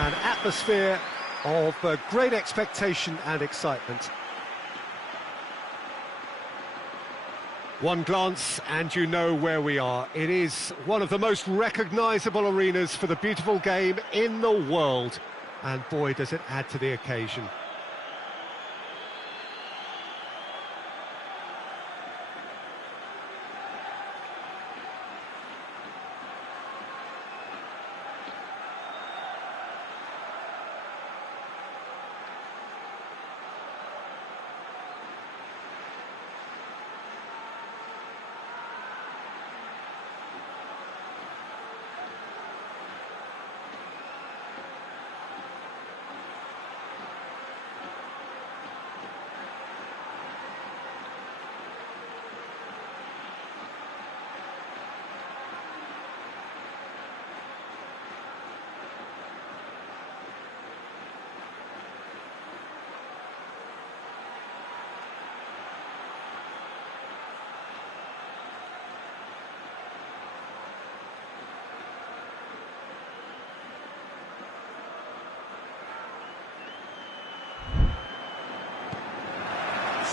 An atmosphere of great expectation and excitement. One glance and you know where we are. It is one of the most recognisable arenas for the beautiful game in the world. And boy, does it add to the occasion.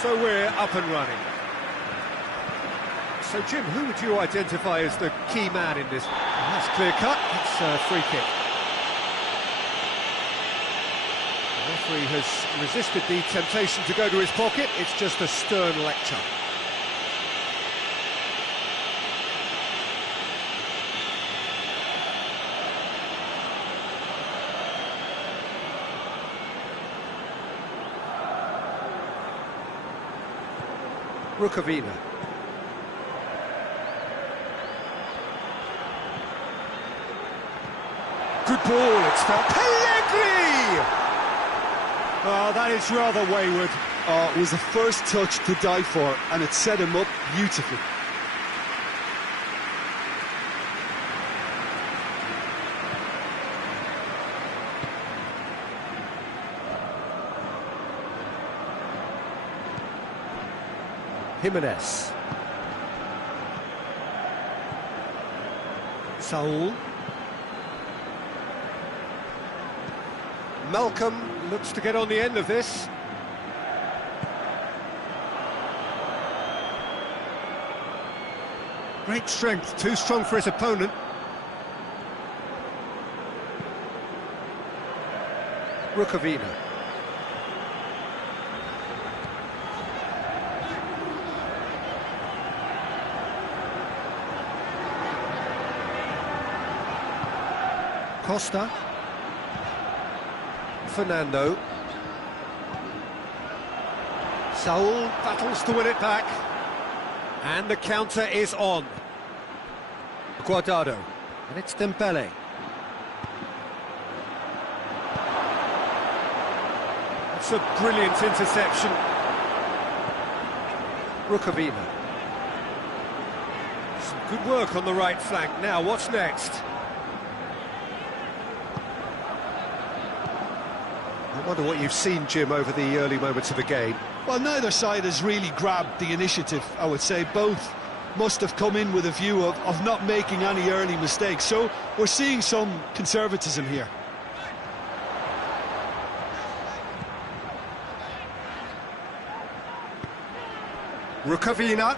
So we're up and running. So Jim, who would you identify as the key man in this? Oh, that's clear cut, it's a free kick. The referee has resisted the temptation to go to his pocket, it's just a stern lecture. Rukavina. Good ball, it's felt. Pellegrini! Oh, that is rather wayward. Oh, it was the first touch to die for, and it set him up beautifully. Jimenez. Saul. Malcolm looks to get on the end of this. Great strength, too strong for his opponent. Rukavina. Costa. Fernando. Saul battles to win it back. And the counter is on. Guardado. And it's Dembele. That's a brilliant interception. Rukavina. Some good work on the right flank. Now, what's next? I wonder what you've seen, Jim, over the early moments of the game. Well, neither side has really grabbed the initiative, I would say. Both must have come in with a view of not making any early mistakes. So we're seeing some conservatism here. Rukavina.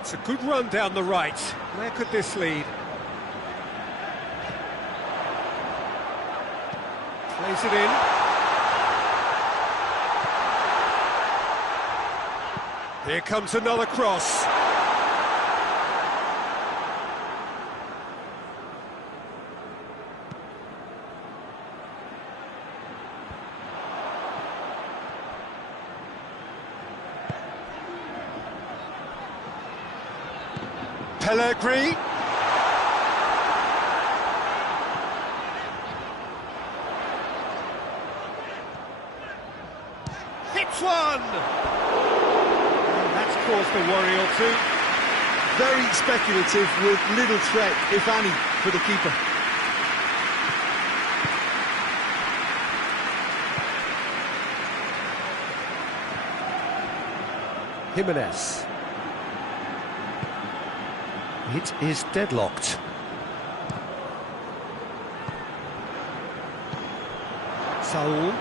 It's a good run down the right. Where could this lead? Plays it in. Here comes another cross. Pellegrini. Hits one! Caused a worry or two. Very speculative with little threat, if any, for the keeper. Jimenez. It is deadlocked. Saul.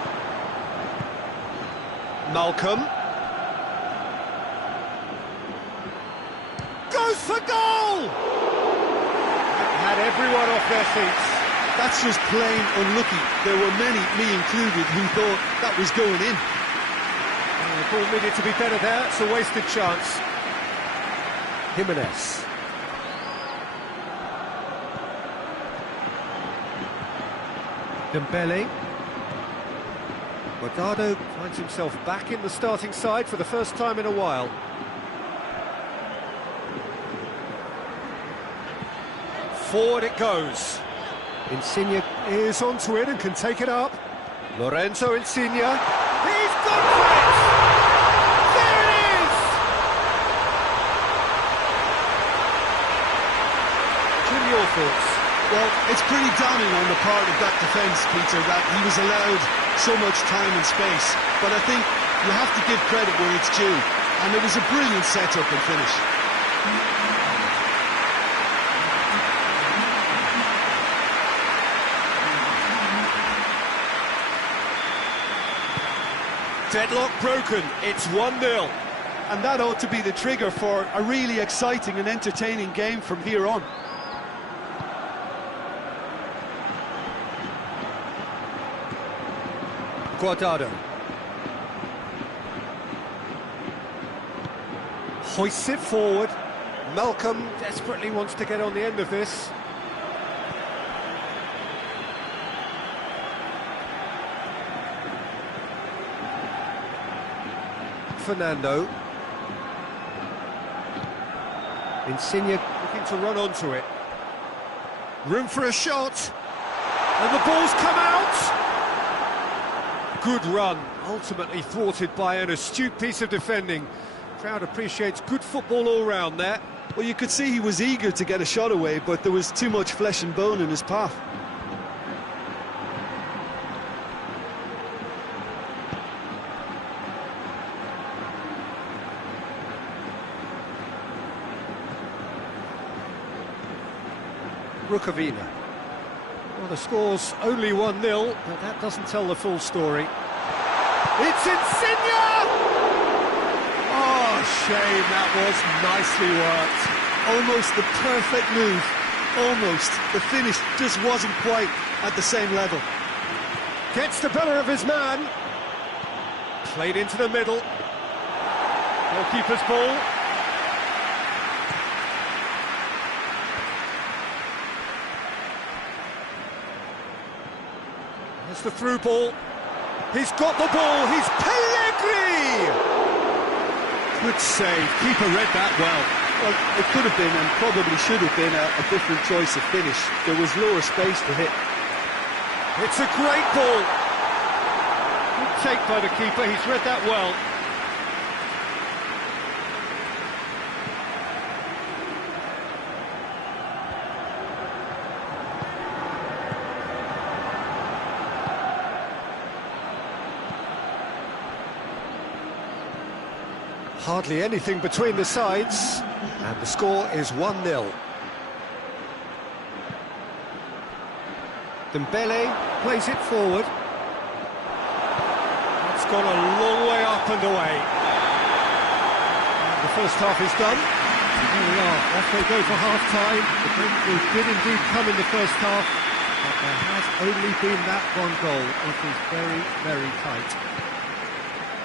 Malcolm. Goes for goal! Had everyone off their seats. That's just plain unlucky. There were many, me included, who thought that was going in. The ball needed to be better there. It's a wasted chance. Jimenez. Dembele. Guardado finds himself back in the starting side for the first time in a while. Forward it goes. Insigne is onto it and can take it up. Lorenzo Insigne. He's gone for it! There it is! Jim, your thoughts? Well, it's pretty damning on the part of that defence, Peter, that he was allowed so much time and space. But I think you have to give credit where it's due. And it was a brilliant setup and finish. Deadlock broken, it's 1-0. And that ought to be the trigger for a really exciting and entertaining game from here on. Guardado. Hoists it forward. Malcolm desperately wants to get on the end of this. Fernando. Insigne looking to run onto it. Room for a shot. And the ball's come out. Good run, ultimately thwarted by an astute piece of defending. Crowd appreciates good football all round there. Well, you could see he was eager to get a shot away, but there was too much flesh and bone in his path. Rukavina. Well, the score's only 1-0, but that doesn't tell the full story. It's Insigne! Oh, shame, that was nicely worked. Almost the perfect move. Almost. The finish just wasn't quite at the same level. Gets the better of his man. Played into the middle. Goalkeeper's ball. It's the through ball. He's got the ball. He's Pellegrini! Good save. Keeper read that well. Well, it could have been and probably should have been a different choice of finish. There was lower space to hit. It's a great ball. Good take by the keeper. He's read that well. Hardly anything between the sides, and the score is 1-0. Dembele plays it forward. It's gone a long way up and away. And the first half is done. Here we are, off they go for half-time. The breakthrough did indeed come in the first half, but there has only been that one goal. It is very, very tight.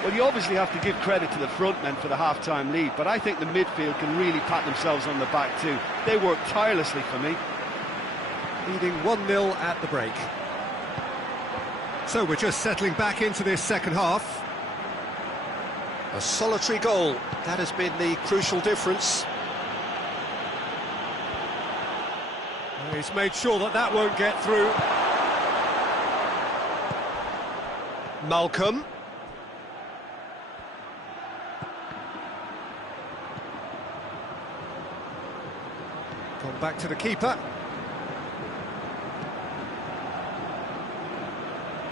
Well, you obviously have to give credit to the front men for the half-time lead, but I think the midfield can really pat themselves on the back too. They work tirelessly for me. Leading 1-0 at the break. So we're just settling back into this second half. A solitary goal, that has been the crucial difference. He's made sure that that won't get through. Malcolm. Gone back to the keeper.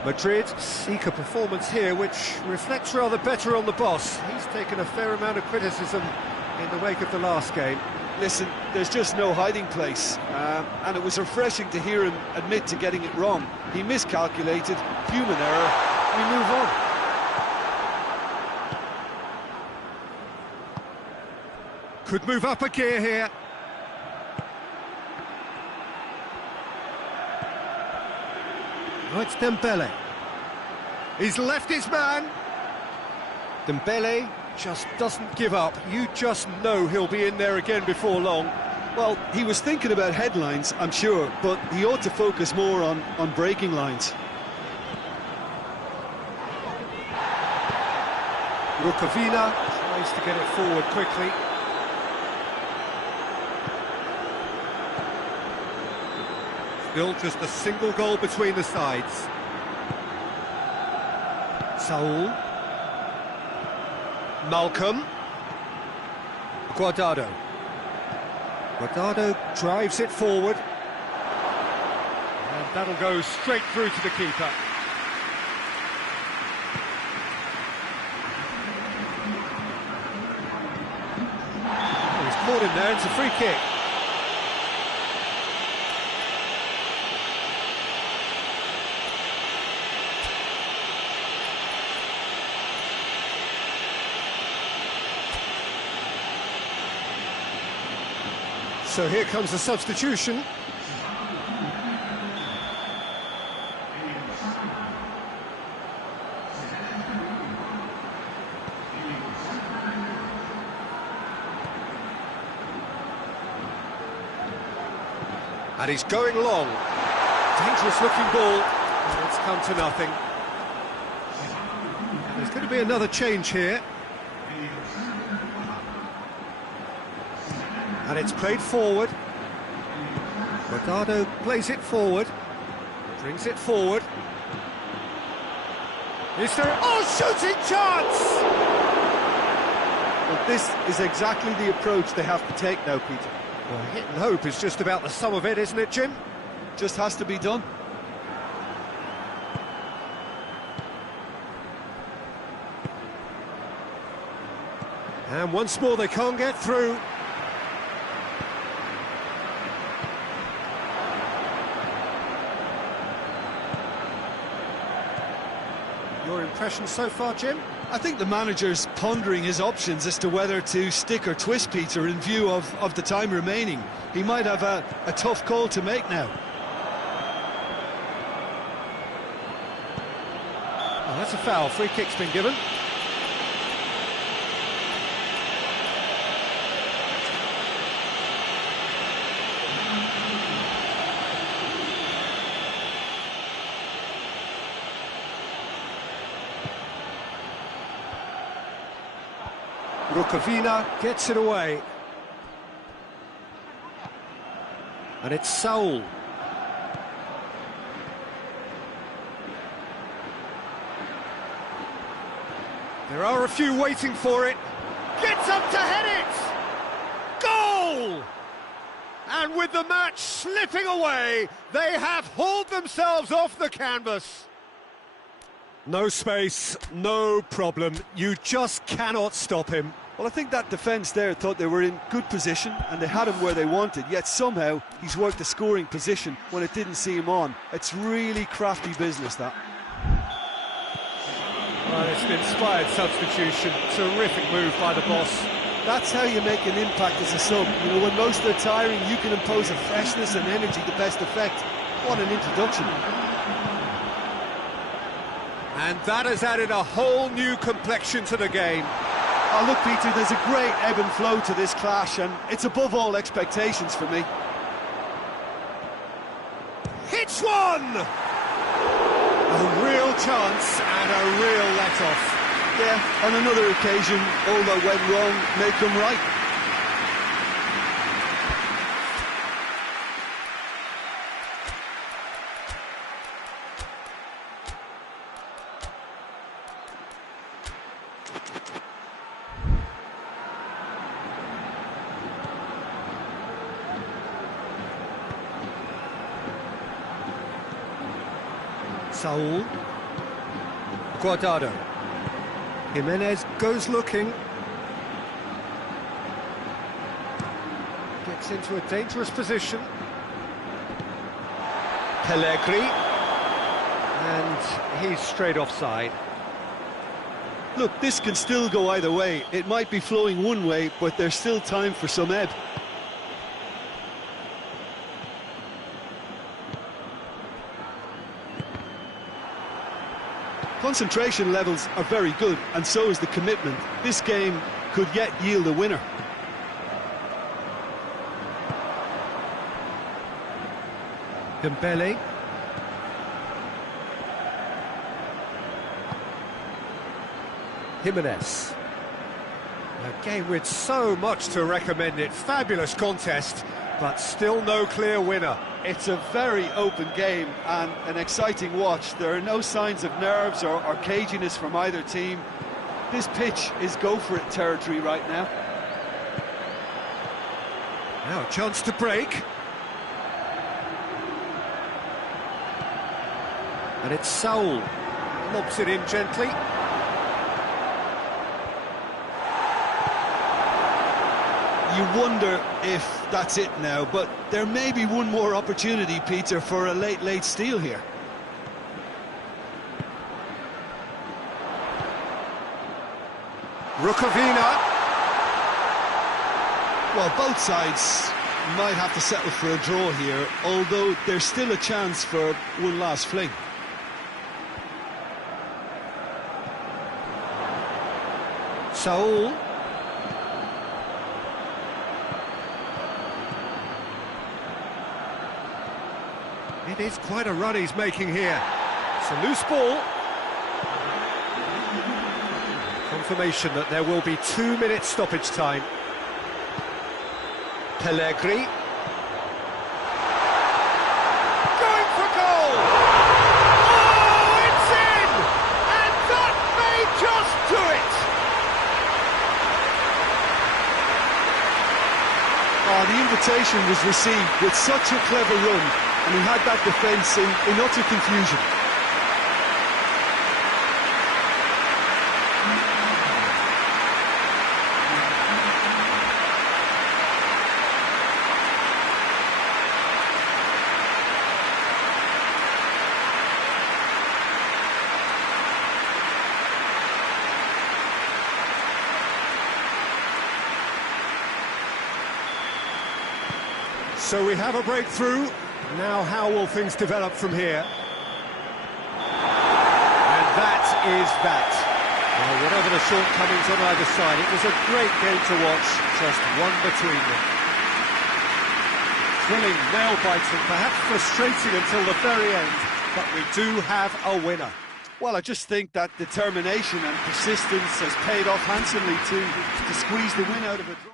Madrid seek a performance here which reflects rather better on the boss. He's taken a fair amount of criticism in the wake of the last game. Listen, there's just no hiding place, and it was refreshing to hear him admit to getting it wrong. He miscalculated, human error, we move on. Could move up a gear here. Oh, it's Dembele. He's left his man. Dembele just doesn't give up. You just know he'll be in there again before long. Well, he was thinking about headlines, I'm sure, but he ought to focus more on breaking lines. Rukavina tries to get it forward quickly. Still just a single goal between the sides. Saul. Malcolm. Guardado. Guardado drives it forward. And that'll go straight through to the keeper. Oh, he's caught him there, it's a free kick. So here comes the substitution. And he's going long. Dangerous looking ball. And it's come to nothing. And there's going to be another change here. And it's played forward. Guardado plays it forward. Brings it forward. Is there... Oh, shooting chance! Well, this is exactly the approach they have to take now, Peter. Well, hit and hope is just about the sum of it, isn't it, Jim? Just has to be done. And once more they can't get through. Your impression so far, Jim? I think the manager's pondering his options as to whether to stick or twist Peter in view of the time remaining. He might have a tough call to make now. Oh, that's a foul. Free kick's been given. Rukavina gets it away. And it's Saul. There are a few waiting for it. Gets up to head it! Goal! And with the match slipping away, they have hauled themselves off the canvas. No space, no problem. You just cannot stop him. Well, I think that defence there thought they were in good position and they had him where they wanted, yet somehow he's worked the scoring position when it didn't see him on. It's really crafty business, that. Well, it's an inspired substitution. Terrific move by the boss. That's how you make an impact as a sub. You know, when most are tiring, you can impose a freshness and energy to best effect. What an introduction. And that has added a whole new complexion to the game. Oh, look, Peter, there's a great ebb and flow to this clash, and it's above all expectations for me. Hits one! A real chance and a real let-off. Yeah, on another occasion, all that went wrong may come right. Saul. Guardado. Jimenez goes looking. Gets into a dangerous position. Pellegrini. And he's straight offside. Look, this can still go either way. It might be flowing one way, but there's still time for some ebb. Concentration levels are very good, and so is the commitment. This game could yet yield a winner. Dembele. Jimenez. A game with so much to recommend it. Fabulous contest, but still no clear winner. It's a very open game and an exciting watch. There are no signs of nerves or caginess from either team. This pitch is go-for-it territory right now. Now a chance to break. And it's Saul. Lobs it in gently. You wonder if that's it now, but there may be one more opportunity, Peter, for a late steal here. Rukavina. Well, both sides might have to settle for a draw here, although there's still a chance for one last fling. Saul. It is quite a run he's making here. It's a loose ball. Confirmation that there will be 2 minutes stoppage time. Pellegrini. Going for goal! Oh, it's in! And that may just do it! Oh, the invitation was received with such a clever run, and he had that defence in utter confusion. So we have a breakthrough. Now how will things develop from here? And that is that. Well, whatever the shortcomings on either side, it was a great game to watch, just one between them. Thrilling, nail-biting, perhaps frustrating until the very end, but we do have a winner. Well, I just think that determination and persistence has paid off handsomely to squeeze the win out of a draw.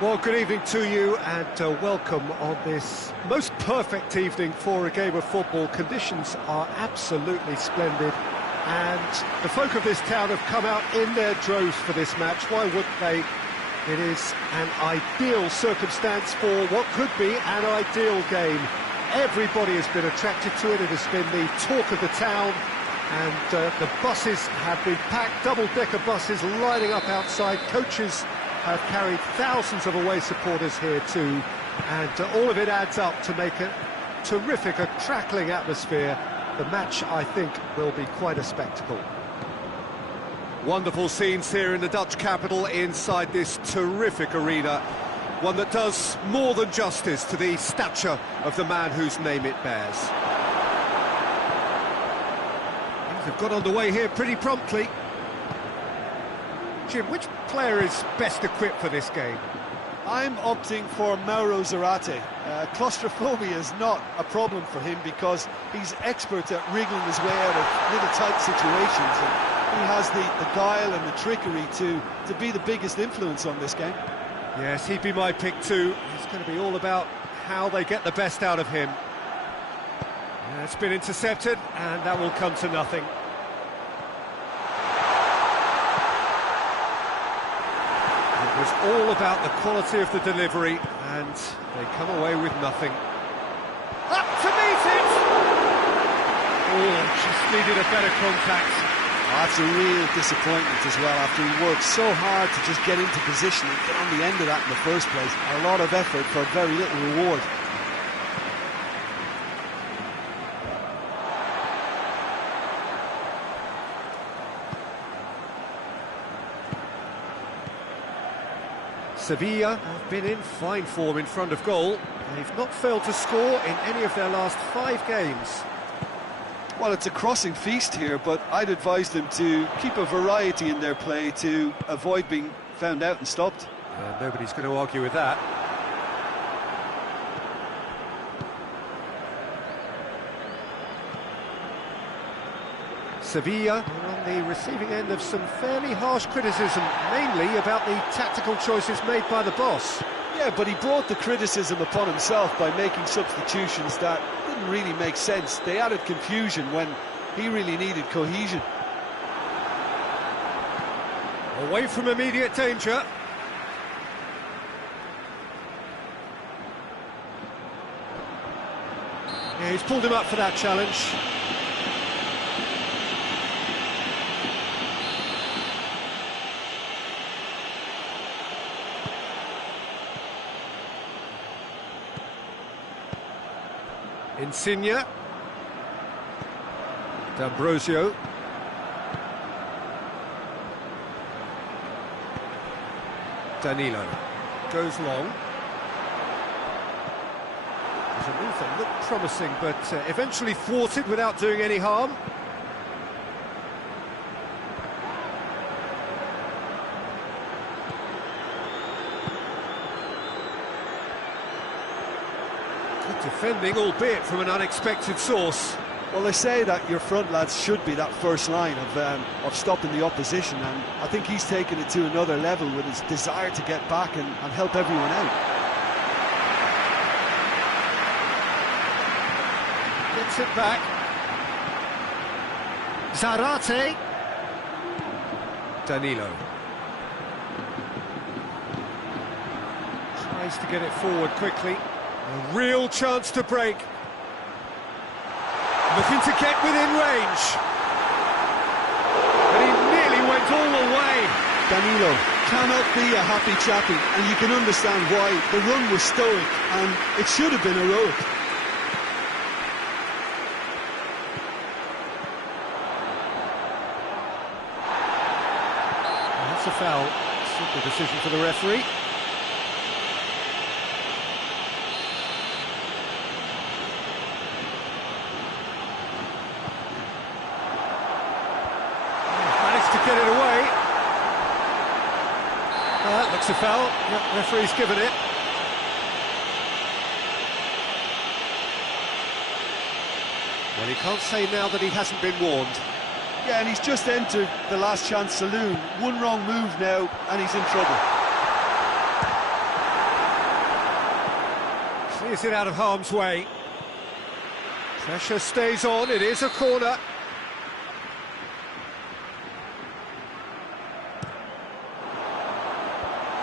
Well, good evening to you and welcome on this most perfect evening for a game of football. Conditions are absolutely splendid and the folk of this town have come out in their droves for this match. Why wouldn't they? It is an ideal circumstance for what could be an ideal game. Everybody has been attracted to it. It has been the talk of the town, and the buses have been packed, double-decker buses lining up outside. Coaches have carried thousands of away supporters here too, and all of it adds up to make a terrific, a crackling atmosphere. The match, I think, will be quite a spectacle. Wonderful scenes here in the Dutch capital inside this terrific arena, one that does more than justice to the stature of the man whose name it bears. Things have got underway here pretty promptly. Jim, which player is best equipped for this game? I'm opting for Mauro Zarate. Claustrophobia is not a problem for him because he's expert at wriggling his way out of little tight situations, and he has the guile and the trickery to be the biggest influence on this game. Yes, he'd be my pick too. It's going to be all about how they get the best out of him. Yeah, it's been intercepted, and that will come to nothing. It was all about the quality of the delivery, and they come away with nothing. Up to meet it! Oh, just needed a better contact. That's a real disappointment as well, after he worked so hard to just get into position and get on the end of that in the first place. A lot of effort for very little reward. Sevilla have been in fine form in front of goal. They've not failed to score in any of their last 5 games. Well, it's a crossing feast here, but I'd advise them to keep a variety in their play to avoid being found out and stopped. Nobody's going to argue with that. Sevilla are on the receiving end of some fairly harsh criticism, mainly about the tactical choices made by the boss. Yeah, but he brought the criticism upon himself by making substitutions that didn't really make sense. They added confusion when he really needed cohesion. Away from immediate danger. Yeah, he's pulled him up for that challenge. Insigne, D'Ambrosio, Danilo, goes long. There's a move that looked promising, but eventually thwarted without doing any harm. Defending, albeit from an unexpected source. Well, they say that your front lads should be that first line of stopping the opposition, and I think he's taken it to another level with his desire to get back and help everyone out. Gets it back. Zarate. Danilo. Tries to get it forward quickly. A real chance to break. Looking to get within range. But he nearly went all the way. Danilo cannot be a happy chappy, and you can understand why. The run was stoic, and it should have been heroic. That's a foul. Simple decision for the referee. Get it away. That looks a foul. Yep, referee's given it. Well, he can't say now that he hasn't been warned. Yeah, and he's just entered the last chance saloon. One wrong move now, and he's in trouble. Clears it out of harm's way. Pressure stays on, it is a corner.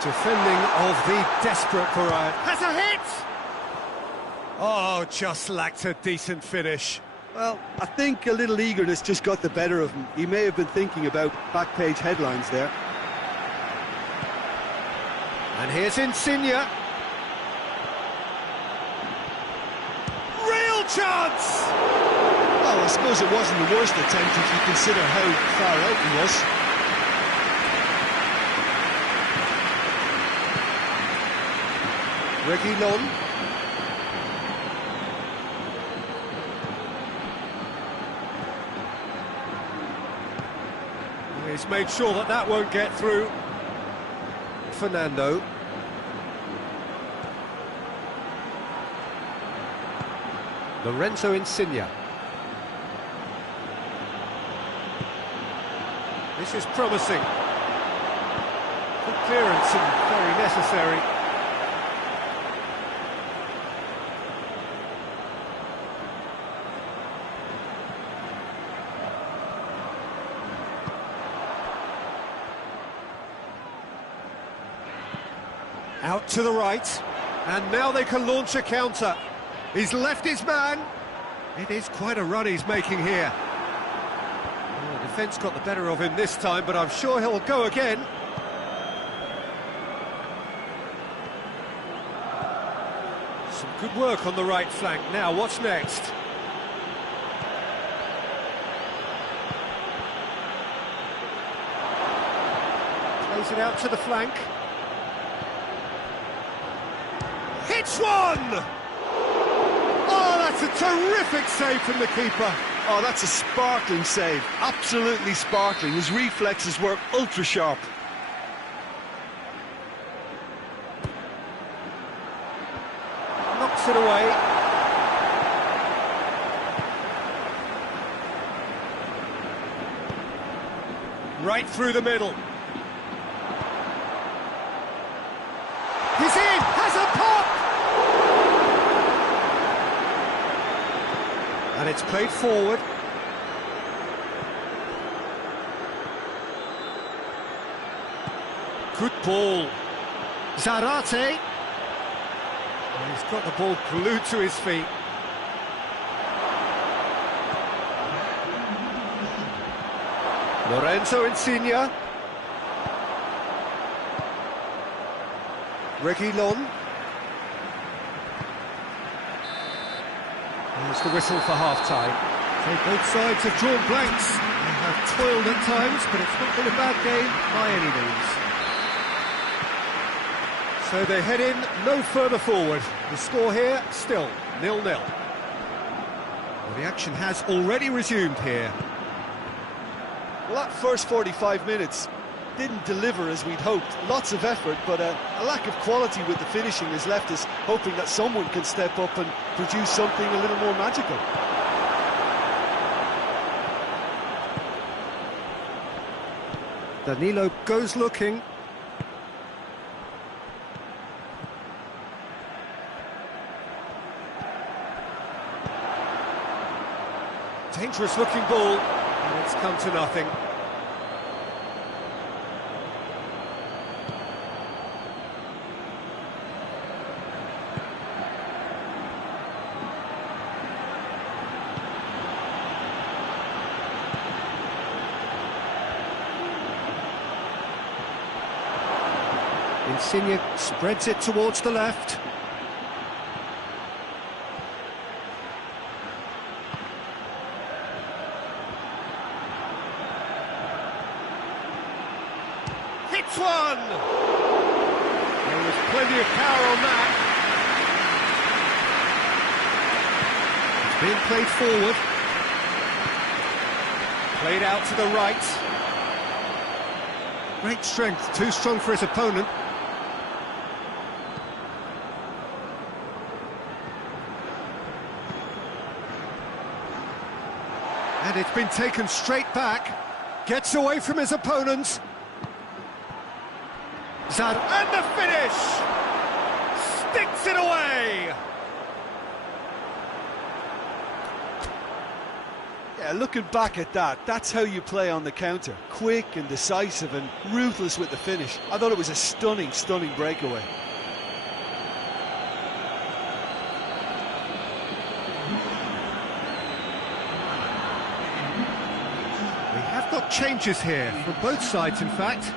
Defending of the desperate variety. Has a hit! Oh, just lacked a decent finish. Well, I think a little eagerness just got the better of him. He may have been thinking about back-page headlines there. And here's Insigne. Real chance! Well, I suppose it wasn't the worst attempt if you consider how far out he was. Reguilon. He's made sure that that won't get through. Fernando. Lorenzo Insigne. This is promising. Good clearance and very necessary. Out to the right, and now they can launch a counter. He's left his man. It is quite a run he's making here. Well, the defence got the better of him this time, but I'm sure he'll go again. Some good work on the right flank. Now, what's next? Plays it out to the flank. Hits one! Oh, that's a terrific save from the keeper. Oh, that's a sparkling save. Absolutely sparkling. His reflexes were ultra sharp. Knocks it away. Right through the middle. He's in! Has a pop! And it's played forward. Good ball. Zarate. And he's got the ball glued to his feet. Lorenzo Insigne. Reguilon. There's the whistle for half-time. So both sides have drawn blanks. They have toiled at times, but it's not been a bad game by any means. So they head in no further forward. The score here, still 0-0. Well, the action has already resumed here. Well, that first 45 minutes didn't deliver as we'd hoped. Lots of effort, but a lack of quality with the finishing has left us hoping that someone can step up and produce something a little more magical. Danilo goes looking. Dangerous looking ball, and it's come to nothing. Insigne spreads it towards the left. Hits one! There was plenty of power on that. It's being played forward. Played out to the right. Great strength, too strong for his opponent. And it's been taken straight back. Gets away from his opponents. And the finish! Sticks it away! Yeah, looking back at that, that's how you play on the counter. Quick and decisive and ruthless with the finish. I thought it was a stunning, stunning breakaway. We have got changes here, from both sides in fact.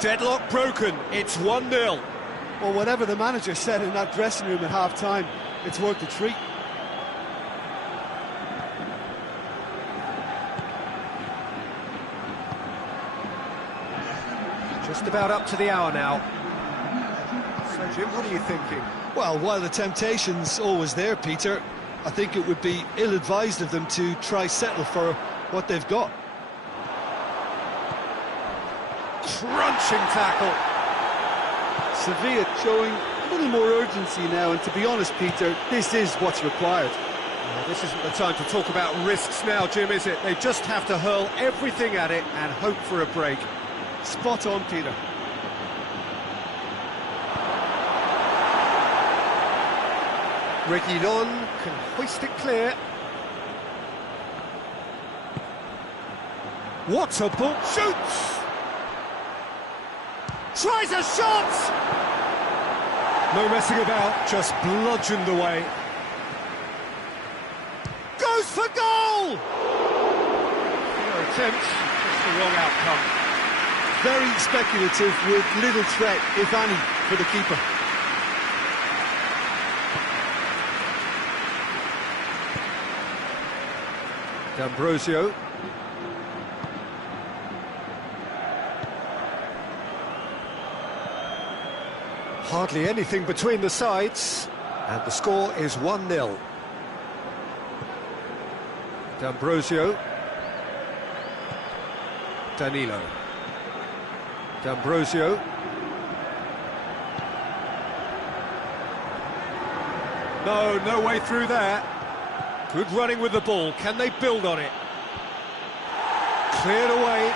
Deadlock broken, it's 1-0. Well, whatever the manager said in that dressing room at half-time, it's worth the treat. Just about up to the hour now. So, Jim, what are you thinking? Well, while the temptation's always there, Peter, I think it would be ill-advised of them to try settle for what they've got. Crunching tackle. Sevilla showing a little more urgency now, and to be honest, Peter, this is what's required. Well, this isn't the time to talk about risks now, Jim, is it? They just have to hurl everything at it and hope for a break. Spot on, Peter. Reguilon can hoist it clear. What a ball! Shoots! Tries a shot! No messing about, just bludgeoned away. Goes for goal! Fair attempt, just the wrong outcome. Very speculative with little threat, if any, for the keeper. D'Ambrosio. Hardly anything between the sides, and the score is 1-0. D'Ambrosio. Danilo. D'Ambrosio. No way through there. Good running with the ball. Can they build on it? Cleared away.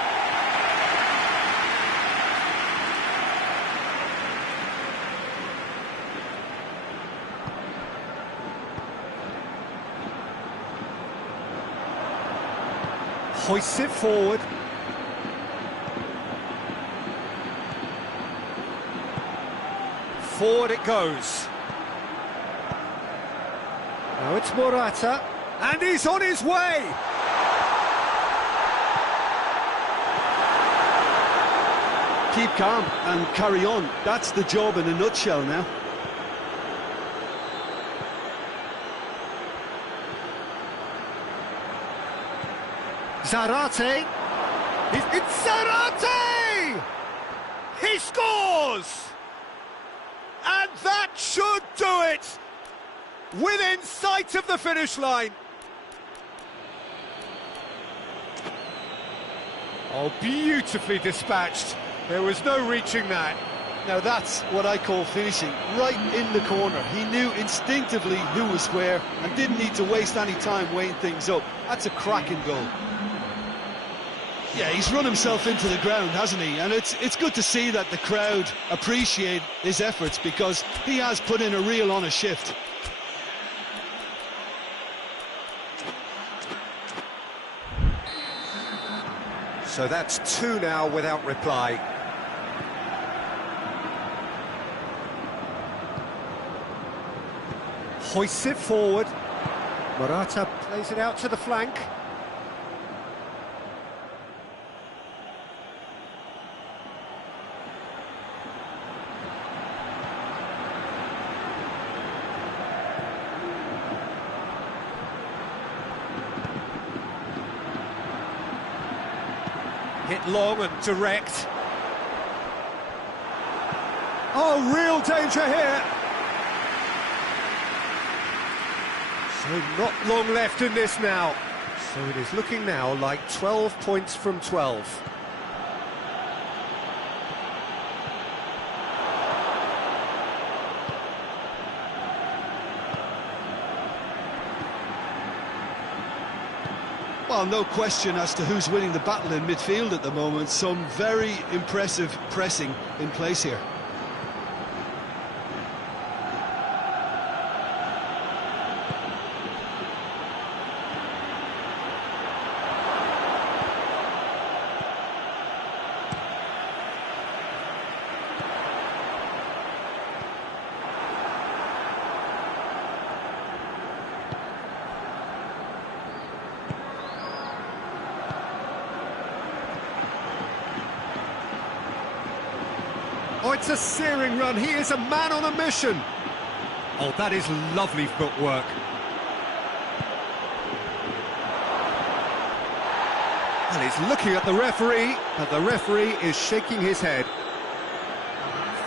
Hoists it forward. Forward it goes. Now it's Morata, and he's on his way! Keep calm and carry on. That's the job in a nutshell now. Zarate! It's Zarate! He scores! And that should do it! Within sight of the finish line. Oh, beautifully dispatched. There was no reaching that. Now that's what I call finishing, right in the corner. He knew instinctively who was where and didn't need to waste any time weighing things up. That's a cracking goal. Yeah, he's run himself into the ground, hasn't he? And it's good to see that the crowd appreciate his efforts, because he has put in a real honest shift. So that's 2 now without reply. Hoists it forward. Morata plays it out to the flank. Hit long and direct. Oh, real danger here. So not long left in this now. So it is looking now like 12 points from 12. Well, no question as to who's winning the battle in midfield at the moment. Some very impressive pressing in place here. Oh, it's a searing run. He is a man on a mission. Oh, that is lovely footwork. And he's looking at the referee, but the referee is shaking his head.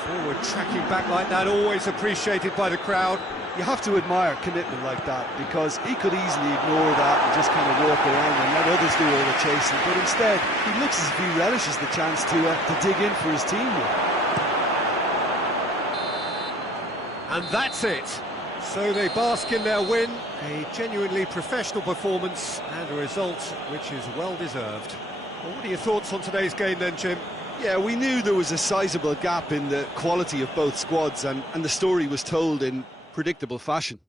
Forward tracking back like that, always appreciated by the crowd. You have to admire commitment like that, because he could easily ignore that and just kind of walk around and let others do all the chasing, but instead he looks as if he relishes the chance to dig in for his team here. And that's it. So they bask in their win, a genuinely professional performance and a result which is well deserved. Well, what are your thoughts on today's game then, Jim? Yeah, we knew there was a sizable gap in the quality of both squads, and the story was told in predictable fashion.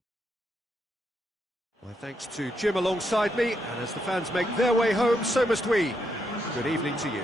My thanks to Jim alongside me, and as the fans make their way home, so must we. Good evening to you.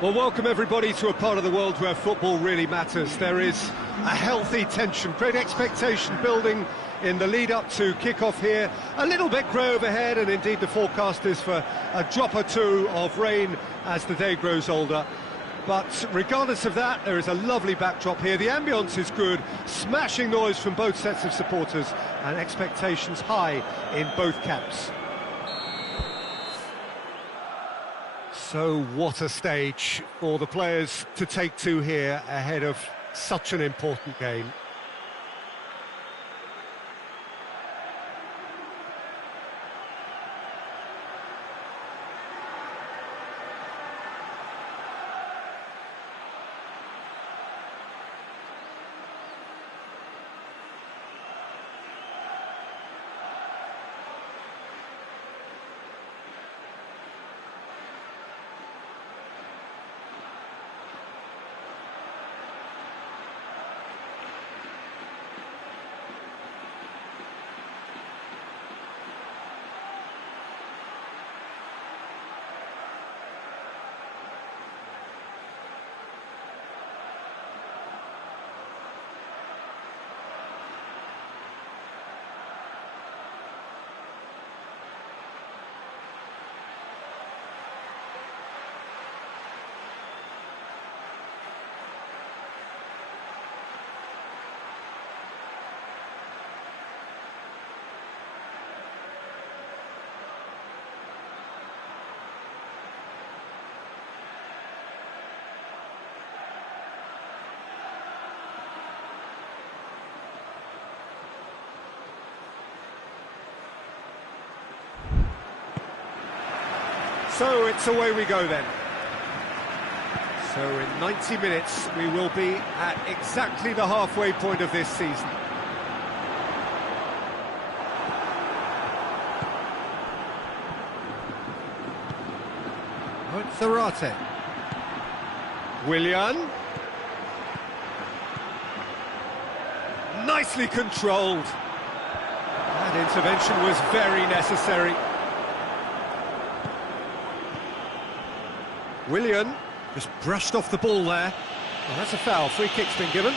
Well, welcome everybody to a part of the world where football really matters. There is a healthy tension, great expectation building in the lead-up to kick-off here. A little bit grey overhead, and indeed the forecast is for a drop or two of rain as the day grows older. But regardless of that, there is a lovely backdrop here. The ambience is good, smashing noise from both sets of supporters, and expectations high in both camps. So what a stage for the players to take to here ahead of such an important game. So it's away we go then. So in 90 minutes we will be at exactly the halfway point of this season. Zarate. Willian. Nicely controlled. That intervention was very necessary. Willian just brushed off the ball there. Well, that's a foul. Free kick's been given.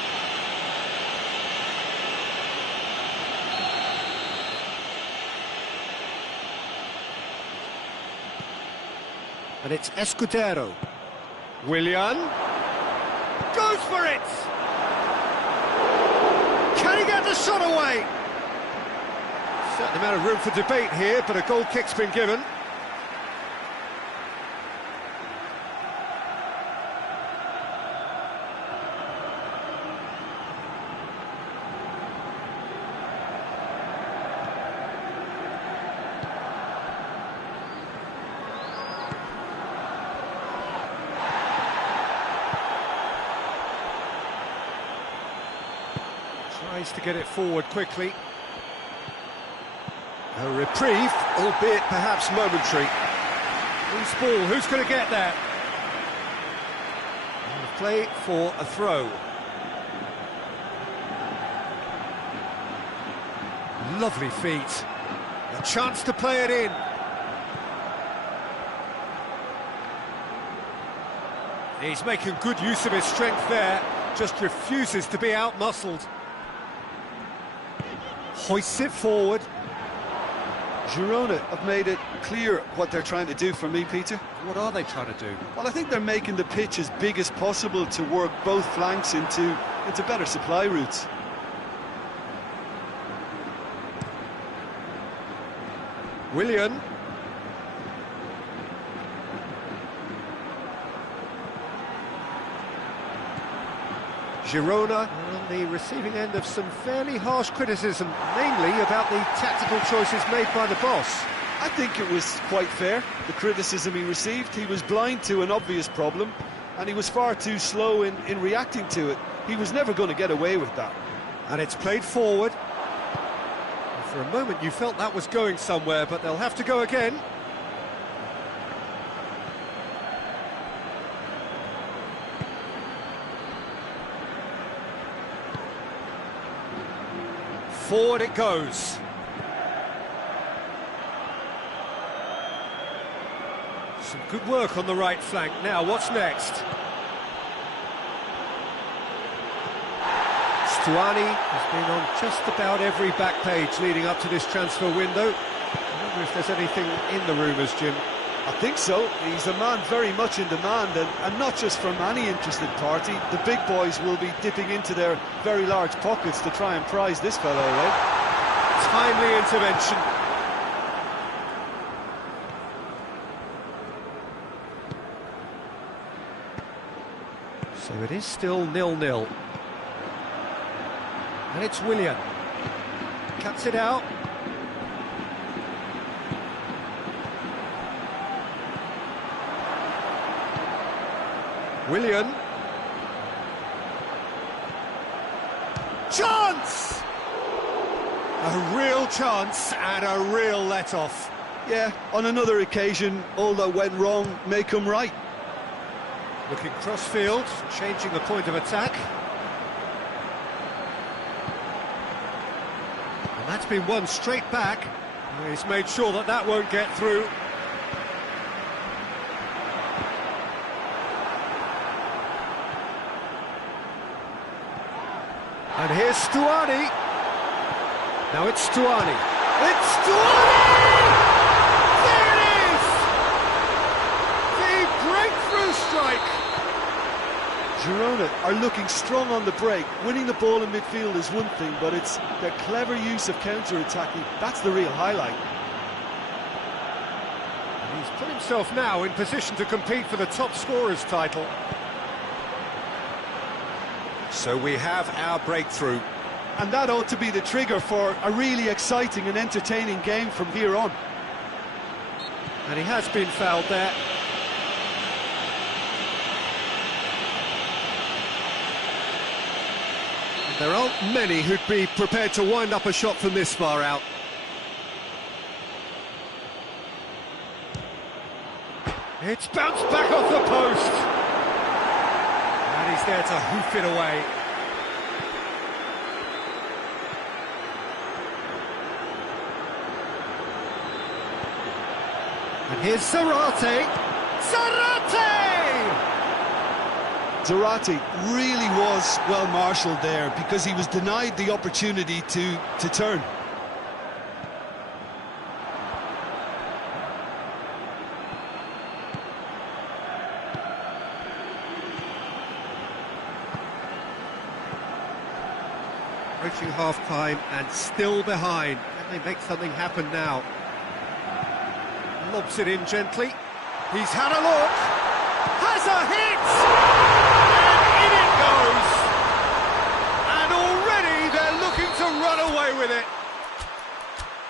And it's Escudero. Willian goes for it! Can he get the shot away? Certain amount of room for debate here, but a goal kick's been given. Tries to get it forward quickly. A reprieve, albeit perhaps momentary. Loose ball, who's going to get that? And play for a throw. Lovely feet. A chance to play it in. He's making good use of his strength there, just refuses to be out-muscled. Hoists it forward. Girona have made it clear what they're trying to do for me, Peter. What are they trying to do? Well, I think they're making the pitch as big as possible to work both flanks into better supply routes. Willian. Girona on the receiving end of some fairly harsh criticism, mainly about the tactical choices made by the boss. I think it was quite fair, the criticism he received. He was blind to an obvious problem, and he was far too slow in reacting to it. He was never going to get away with that. And it's played forward. For a moment you felt that was going somewhere, but they'll have to go again. Forward it goes. Some good work on the right flank. Now, what's next? Stuani has been on just about every back page leading up to this transfer window. I wonder if there's anything in the rumours, Jim. I think so. He's a man very much in demand, and not just from any interested party. The big boys will be dipping into their very large pockets to try and prize this fellow away. Timely intervention. So it is still 0-0. And it's Willian. Cuts it out. Willian. Chance! A real chance and a real let-off. Yeah, on another occasion, all that went wrong may come right. Looking cross-field, changing the point of attack. And that's been won straight back. He's made sure that that won't get through. And here's Stuani. Now it's Stuani. It's Stuani! There it is! The breakthrough strike! Girona are looking strong on the break. Winning the ball in midfield is one thing, but it's their clever use of counter-attacking. That's the real highlight. He's put himself now in position to compete for the top scorers title. So we have our breakthrough. And that ought to be the trigger for a really exciting and entertaining game from here on. And he has been fouled there. There aren't many who'd be prepared to wind up a shot from this far out. It's bounced back off the post. And he's there to hoof it away. And here's Zarate. Zarate! Zarate really was well marshalled there because he was denied the opportunity to turn. Approaching half-time and still behind. Can they make something happen now? Lobs it in gently. He's had a look. Has a hit! And in it goes! And already they're looking to run away with it.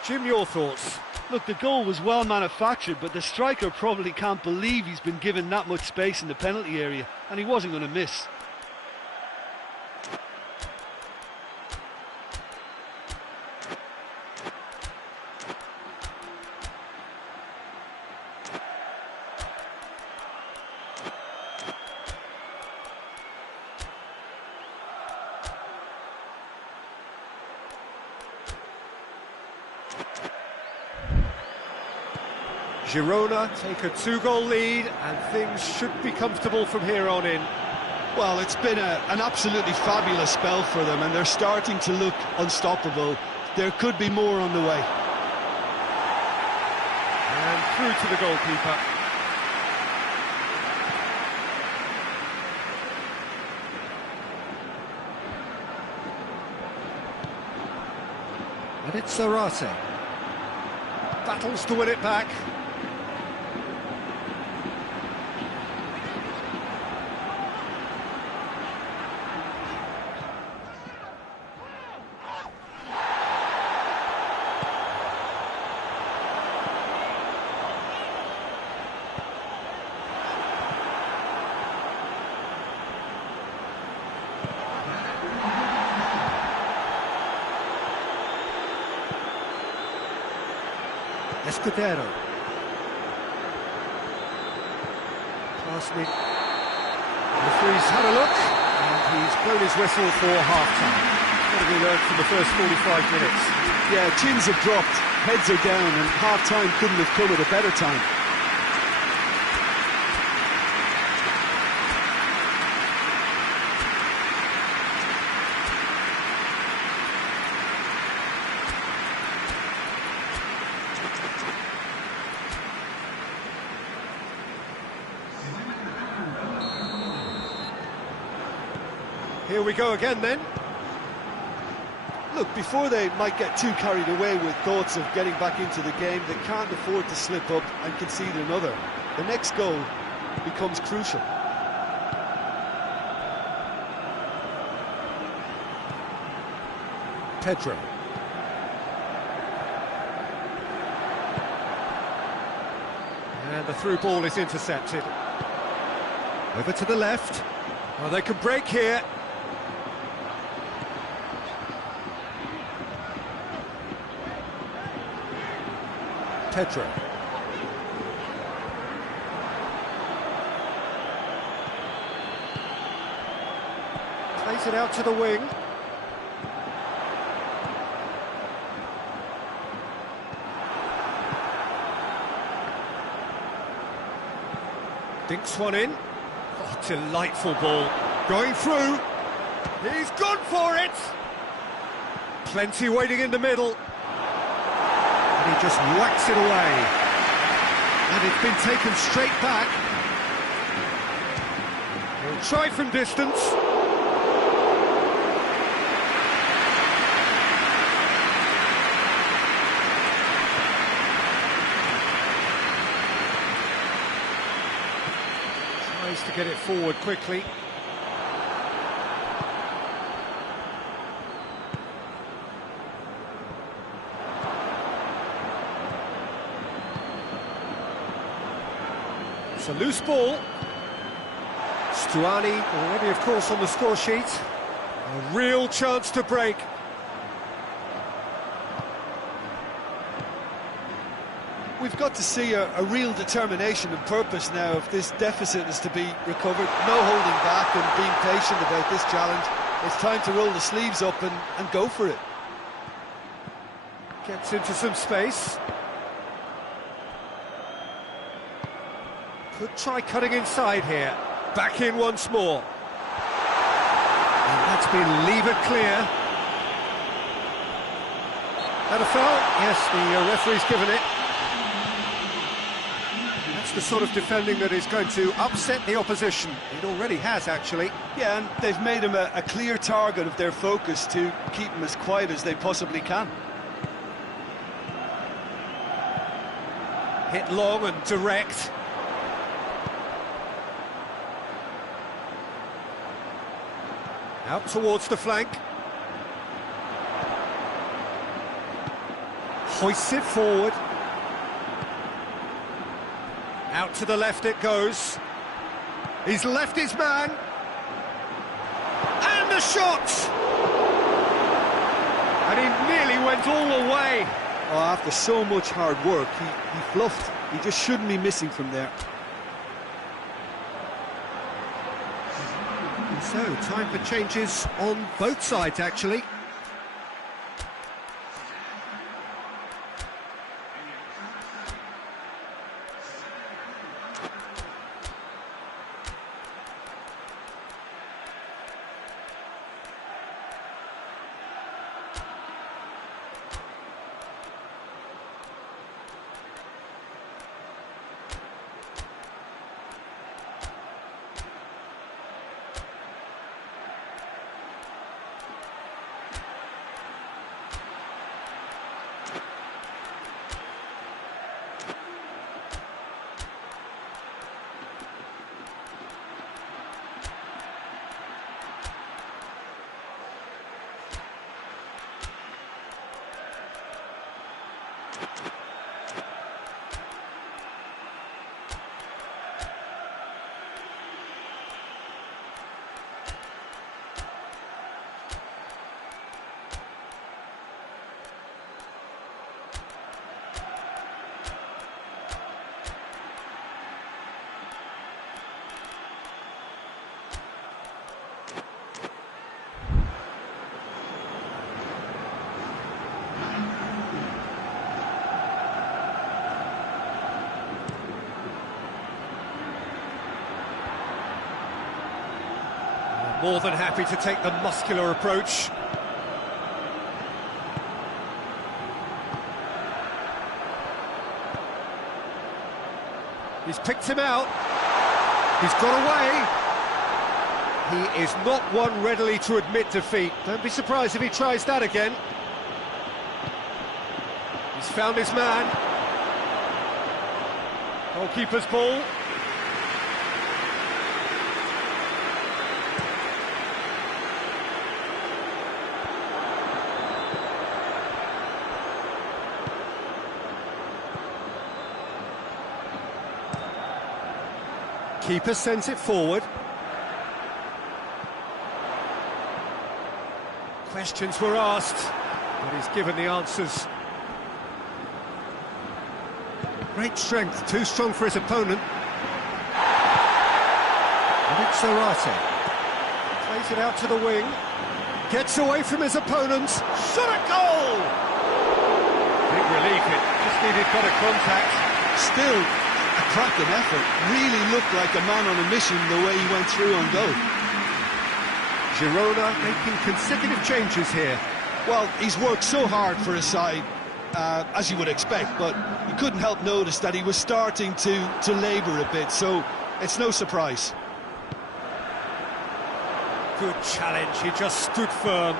Jim, your thoughts? Look, the goal was well manufactured, but the striker probably can't believe he's been given that much space in the penalty area, and he wasn't going to miss. Girona take a 2-goal lead and things should be comfortable from here on in. Well, it's been an absolutely fabulous spell for them and they're starting to look unstoppable. There could be more on the way. And through to the goalkeeper. And it's Zarate. Battles to win it back. Escudero. Passing it. The referee's had a look, and he's blown his whistle for half-time. What have we learned from the first 45 minutes? Yeah, chins have dropped, heads are down, and half-time couldn't have come at a better time. Here we go again then. Look, before they might get too carried away with thoughts of getting back into the game, they can't afford to slip up and concede another. The next goal becomes crucial. Pedro. And the through ball is intercepted. Over to the left. Oh, they can break here. Pedro. Plays it out to the wing. Dinks one in. Oh, delightful ball. Going through. He's gone for it. Plenty waiting in the middle. And he just whacks it away. And it's been taken straight back. He'll try from distance. Tries to get it forward quickly. It's a loose ball. Stuani already, of course, on the score sheet. A real chance to break. We've got to see a real determination and purpose now if this deficit is to be recovered. No holding back and being patient about this challenge. It's time to roll the sleeves up and go for it. Gets into some space. Could try cutting inside here. Back in once more. And that's been levered clear. That a foul? Yes, the referee's given it. That's the sort of defending that is going to upset the opposition. It already has, actually. Yeah, and they've made him a clear target of their focus to keep him as quiet as they possibly can. Hit long and direct. Out towards the flank. Hoists it forward. Out to the left it goes. He's left his man. And the shot! And he nearly went all the way. Oh, after so much hard work, he fluffed. He just shouldn't be missing from there. So, time for changes on both sides, actually. More than happy to take the muscular approach. He's picked him out. He's got away. He is not one readily to admit defeat. Don't be surprised if he tries that again. He's found his man. Goalkeeper's ball. Keeper sends it forward. Questions were asked, but he's given the answers. Great strength, too strong for his opponent. And it's Zarate. Plays it out to the wing. Gets away from his opponent. Shot at goal! Big relief, it just needed better contact. Still a cracking effort. Really looked like a man on a mission the way he went through on goal. Girona making consecutive changes here. Well, he's worked so hard for his side, as you would expect, but you couldn't help notice that he was starting to labour a bit, so it's no surprise. Good challenge, he just stood firm.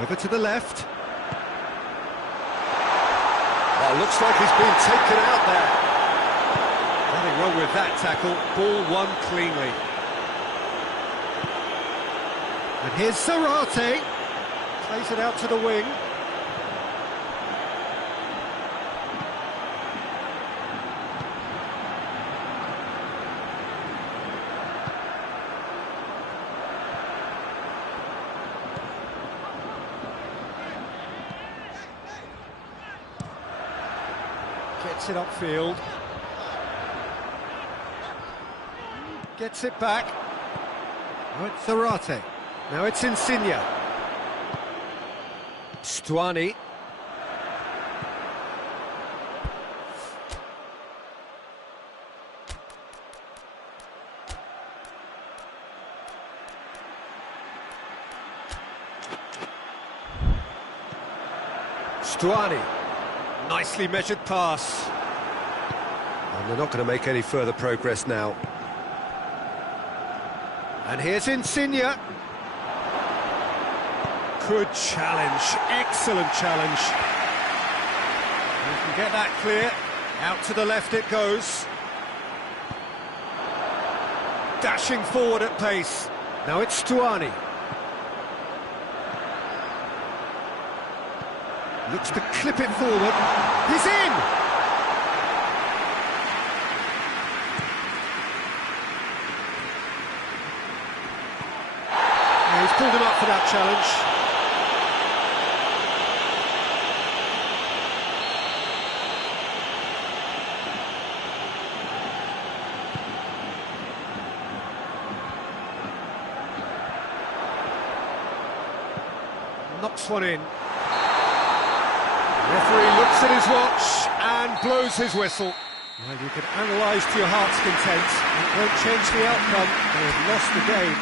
Over to the left. Oh, looks like he's been taken out there. Nothing wrong with that tackle. Ball won cleanly. And here's Zarate. Plays it out to the wing. Gets it upfield. Gets it back. Now it's Zarate. Now it's Insigne. Stuani. Stuani. Nicely measured pass. And they're not going to make any further progress now. And here's Insigne. Good challenge, excellent challenge. You can get that clear. Out to the left it goes. Dashing forward at pace. Now it's Stuani. Looks to clip it forward. He's in! Yeah, he's pulled him up for that challenge. Knocks one in. Referee looks at his watch and blows his whistle. Well, you can analyse to your heart's content. It won't change the outcome. They have lost the game.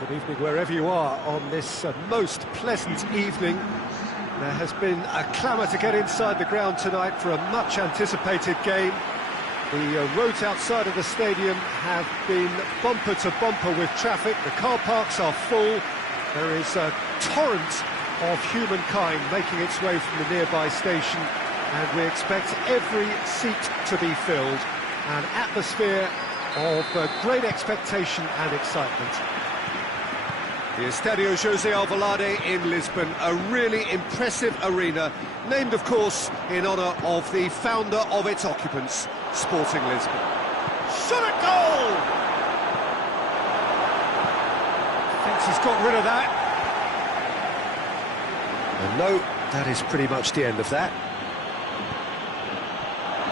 Good evening wherever you are on this most pleasant evening. There has been a clamour to get inside the ground tonight for a much-anticipated game. The roads outside of the stadium have been bumper to bumper with traffic. The car parks are full. There is a torrent of humankind making its way from the nearby station, and we expect every seat to be filled. An atmosphere of great expectation and excitement. The Estadio José Alvalade in Lisbon, a really impressive arena, named, of course, in honour of the founder of its occupants, Sporting Lisbon. Shot at goal! Thinks he's got rid of that. And no, that is pretty much the end of that.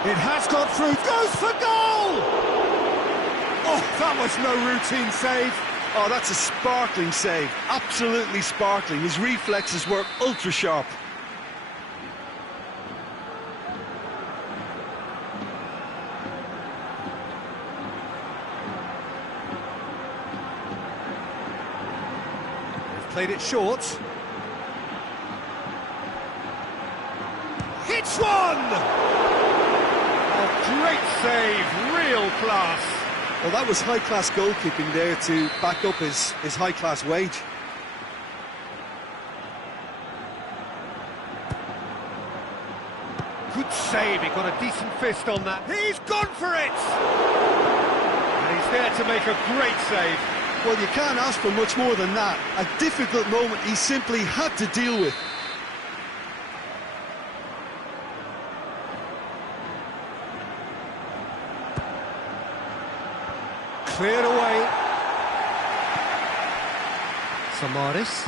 It has got through, goes for goal! Oh, that was no routine save. Oh, that's a sparkling save, absolutely sparkling. His reflexes were ultra-sharp. They've played it short. Hits one! Oh, great save, real class. Well, that was high-class goalkeeping there to back up his high-class wage. Good save, he got a decent fist on that. He's gone for it! And he's there to make a great save. Well, you can't ask for much more than that. A difficult moment he simply had to deal with. Cleared away. Samaris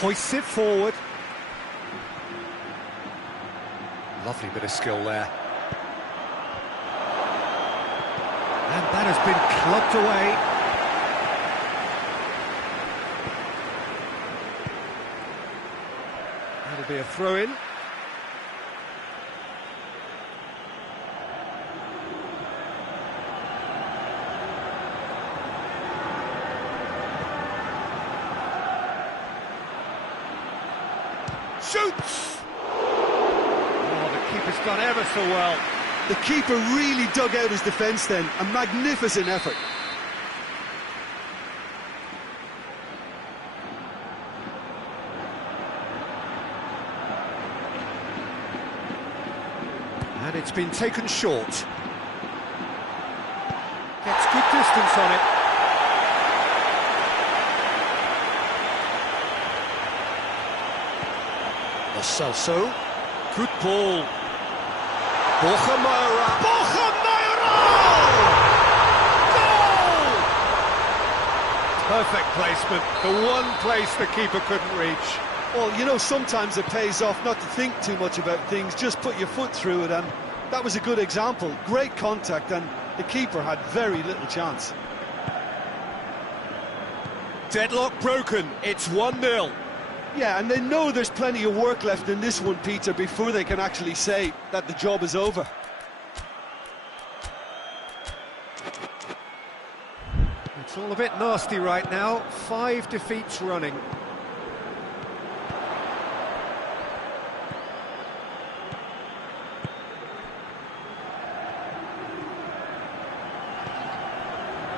hoists it forward. Lovely bit of skill there. And that has been clubbed away. That'll be a throw-in. Shoots! Oh, the keeper's done ever so well. The keeper really dug out his defence then. A magnificent effort. And it's been taken short. Gets good distance on it. Celso, good ball. Borja Mayoral. Borja Mayoral! Goal! Perfect placement, the one place the keeper couldn't reach. Well, you know, sometimes it pays off not to think too much about things, just put your foot through it, and that was a good example. Great contact, and the keeper had very little chance. Deadlock broken, it's 1-0. Yeah, and they know there's plenty of work left in this one, Peter, before they can actually say that the job is over. It's all a bit nasty right now. 5 defeats running.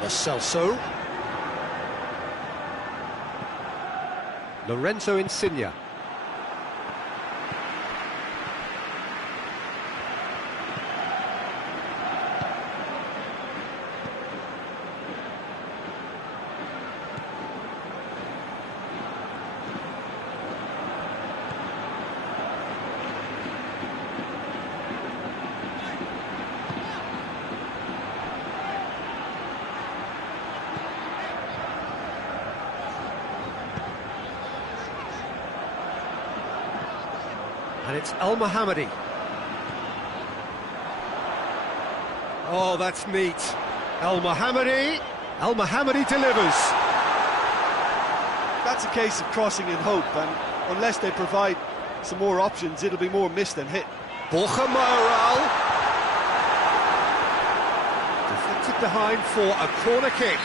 Celso. Lorenzo Insigne. And it's El Mohammadi. Oh, that's neat. El Mohammadi. El Mohammadi delivers. That's a case of crossing in hope, and unless they provide some more options, it'll be more miss than hit. Borja Mayoral. Deflected behind for a corner kick.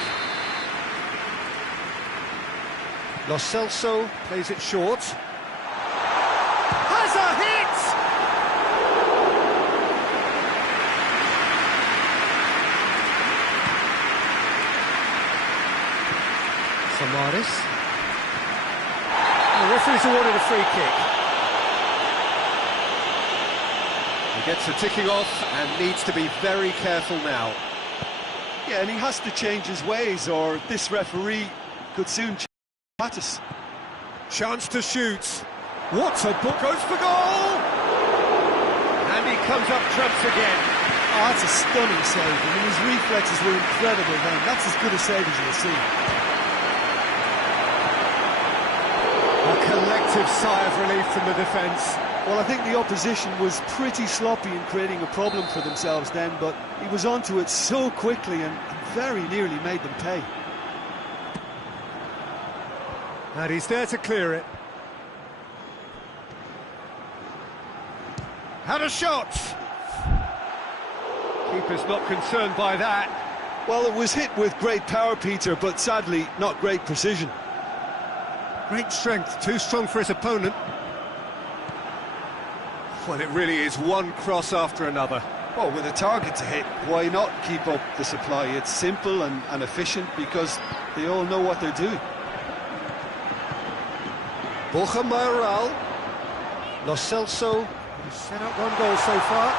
Lo Celso plays it short. Has a hit! Samaris. The referee's awarded a free kick. He gets the ticking off and needs to be very careful now. Yeah, and he has to change his ways, or this referee could soon change status. Chance to shoot. What a book, goes for goal! And he comes up trumps again. Oh, that's a stunning save. I mean, his reflexes were incredible then. That's as good a save as you'll see. A collective sigh of relief from the defence. Well, I think the opposition was pretty sloppy in creating a problem for themselves then, but he was onto it so quickly and very nearly made them pay. And he's there to clear it. Had a shot! Keeper's not concerned by that. Well, it was hit with great power, Peter, but sadly not great precision. Great strength, too strong for his opponent. Well, it really is one cross after another. Well, with a target to hit, why not keep up the supply? It's simple and efficient because they all know what they're doing. Borja Mayoral. Lo Celso. He's set up one goal so far.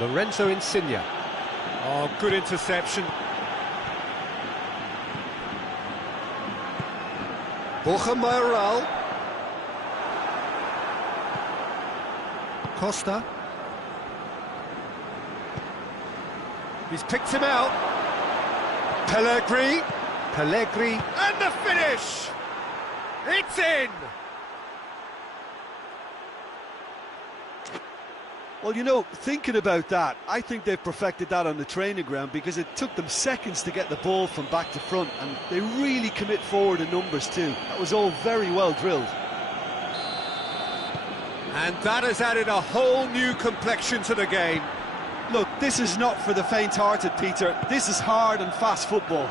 Lorenzo Insigne. Oh, good interception. Borja Mayoral. Costa. He's picked him out. Pellegrini. And the finish! It's in! Well, you know, thinking about that, I think they've perfected that on the training ground because it took them seconds to get the ball from back to front, and they really commit forward in numbers too. That was all very well drilled. And that has added a whole new complexion to the game. Look, this is not for the faint-hearted, Peter. This is hard and fast football.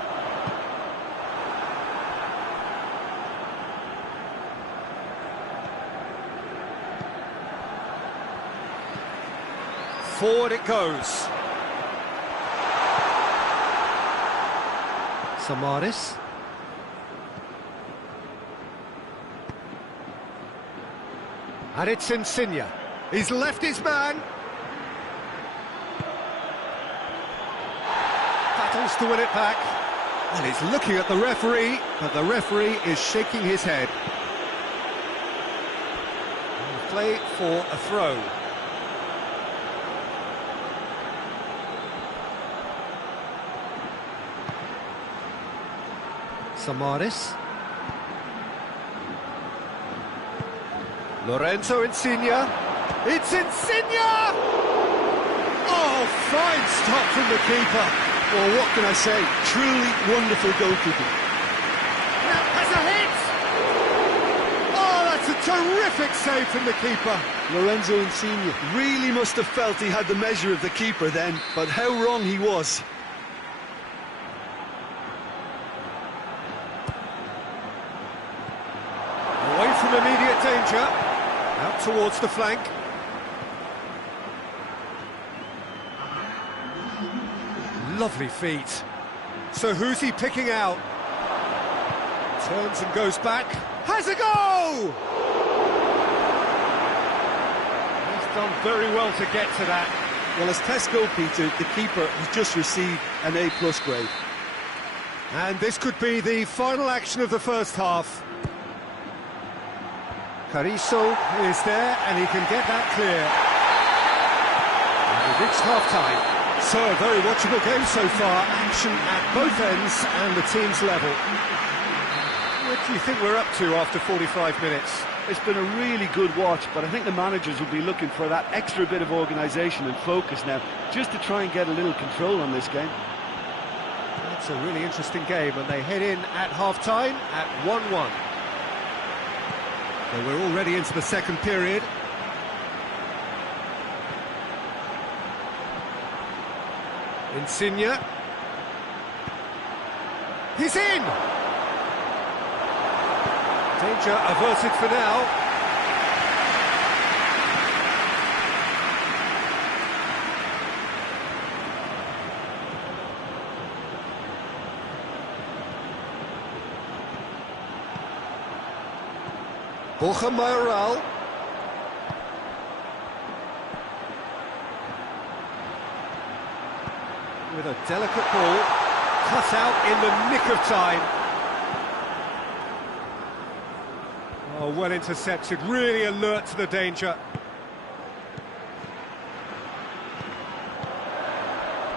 Forward it goes. Samaris. And it's Insigne. He's left his man. Battles to win it back. And he's looking at the referee, but the referee is shaking his head. And play for a throw. Samaris. Lorenzo Insigne. It's Insigne! Oh, fine stop from the keeper. Well, what can I say? Truly wonderful goalkeeping. Now has a hit! Oh, that's a terrific save from the keeper. Lorenzo Insigne really must have felt he had the measure of the keeper then, but how wrong he was. Away from immediate danger. Out towards the flank. Lovely feet. So who's he picking out? Turns and goes back. Has a go! He's done very well to get to that. Well, as test goalkeeper, the keeper has just received an A+ grade. And this could be the final action of the first half. Carrizo is there, and he can get that clear. And we've reached half-time. So, a very watchable game so far. Action at both ends and the team's level. What do you think we're up to after 45 minutes? It's been a really good watch, but I think the managers will be looking for that extra bit of organisation and focus now, just to try and get a little control on this game. That's a really interesting game, and they head in at half-time at 1-1. So we're already into the second period. Insigne. He's in! Danger averted for now. Real. With a delicate ball, cut out in the nick of time. Oh, well intercepted, really alert to the danger.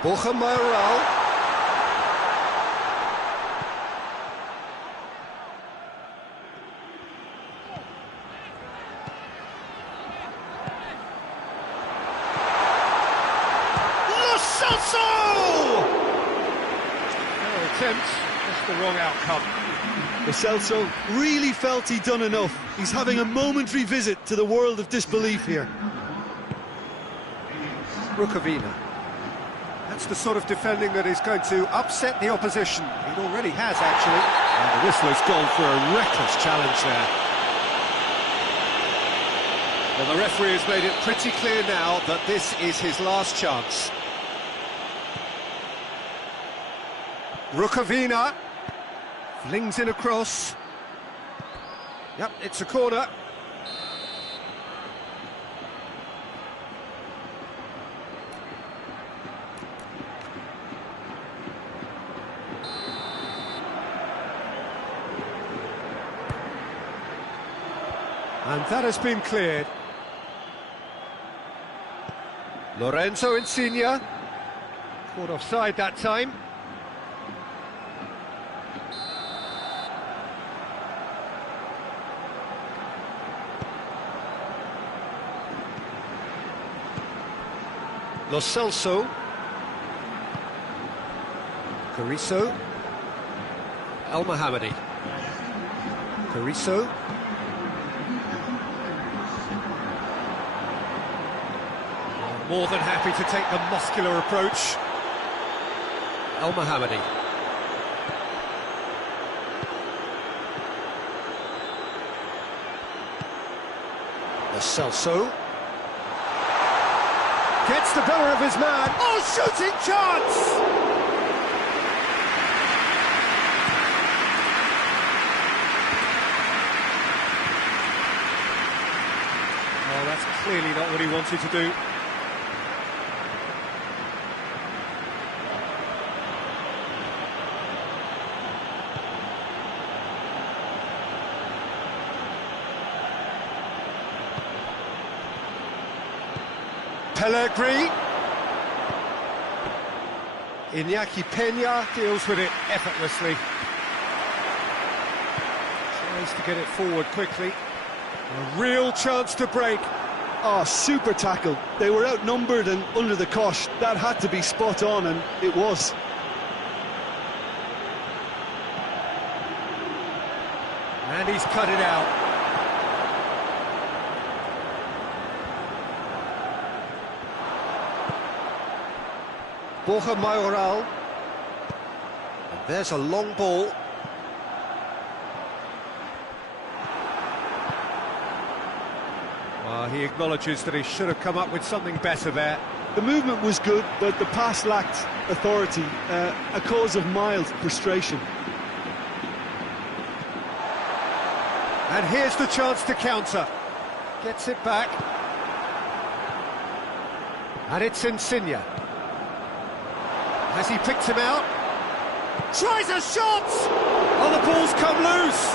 Real. Just the wrong outcome. Lo Celso really felt he'd done enough. He's having a momentary visit to the world of disbelief here. Rukavina. That's the sort of defending that is going to upset the opposition. It already has, actually. And the whistle has gone for a reckless challenge there. Well, the referee has made it pretty clear now that this is his last chance. Rukavina flings in a cross. Yep, it's a corner. And that has been cleared. Lorenzo Insigne. Caught offside that time. Lo Celso. Carrizo. El Mohammadi. Carrizo. More than happy to take the muscular approach. El Mohammadi. Lo Celso. Gets the better of his man. Oh, shooting chance! Oh, that's clearly not what he wanted to do. Pellegrini. Iñaki Peña deals with it effortlessly. Tries to get it forward quickly. A real chance to break. Oh, super tackle. They were outnumbered and under the cosh. That had to be spot on, and it was. And he's cut it out. Borja Mayoral. And there's a long ball. Well, he acknowledges that he should have come up with something better there. The movement was good, but the pass lacked authority, a cause of mild frustration. And here's the chance to counter. Gets it back. And it's Insigne. Has he picked him out? Tries a shot! Oh, the ball's come loose!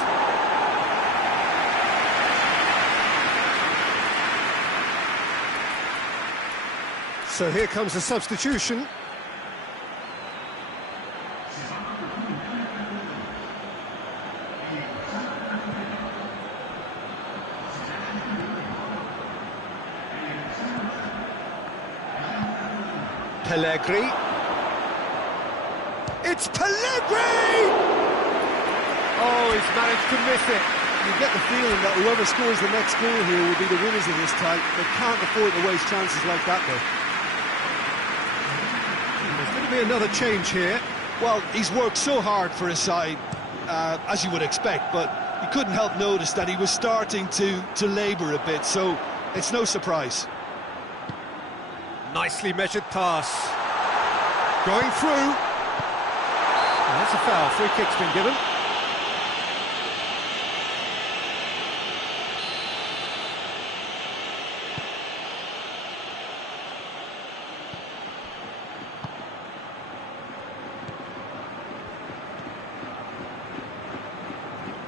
So here comes a substitution. Pellegrini. It's Pellegrini! Oh, he's managed to miss it. You get the feeling that whoever scores the next goal here will be the winners of this tie. They can't afford to waste chances like that, though. There's a little be another change here. Well, he's worked so hard for his side, as you would expect, but you couldn't help notice that he was starting to labour a bit, so it's no surprise. Nicely measured pass. Going through. Oh, that's a foul. Free kick's been given.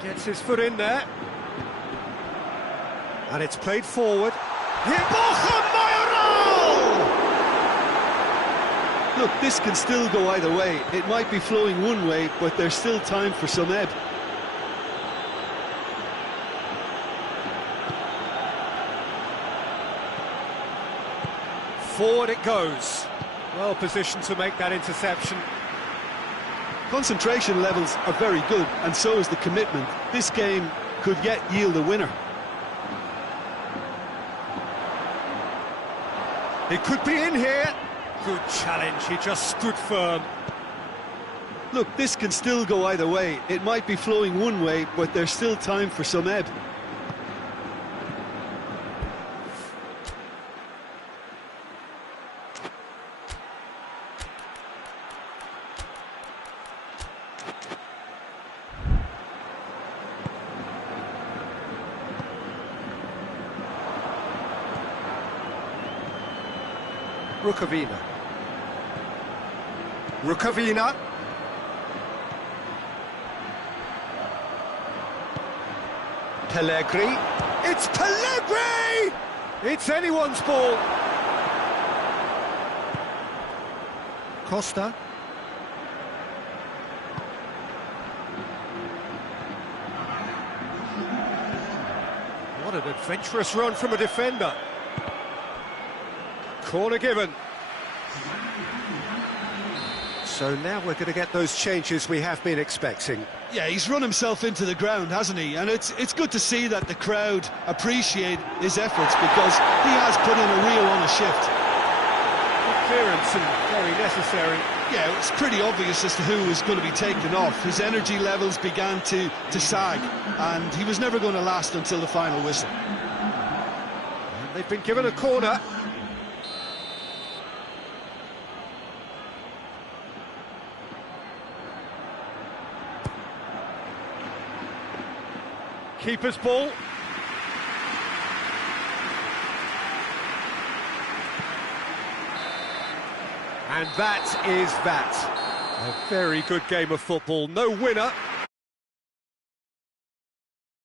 Gets his foot in there. And it's played forward. Look, this can still go either way. It might be flowing one way, but there's still time for some ebb. Forward it goes. Well positioned to make that interception. Concentration levels are very good, and so is the commitment. This game could yet yield a winner. It could be in here. Good challenge, he just stood firm. Look, this can still go either way. It might be flowing one way, but there's still time for some ebb. Rukavina. Pellegrini. It's Pellegrini! It's anyone's ball. Costa. What an adventurous run from a defender. Corner given. So now we're going to get those changes we have been expecting. Yeah, he's run himself into the ground, hasn't he? And it's good to see that the crowd appreciate his efforts, because he has put in a real honest shift. Good clearance and very necessary. Yeah, it's pretty obvious as to who was going to be taken off. His energy levels began to sag, and he was never going to last until the final whistle. And they've been given a corner. Keeper's ball. And that is that. A very good game of football. No winner,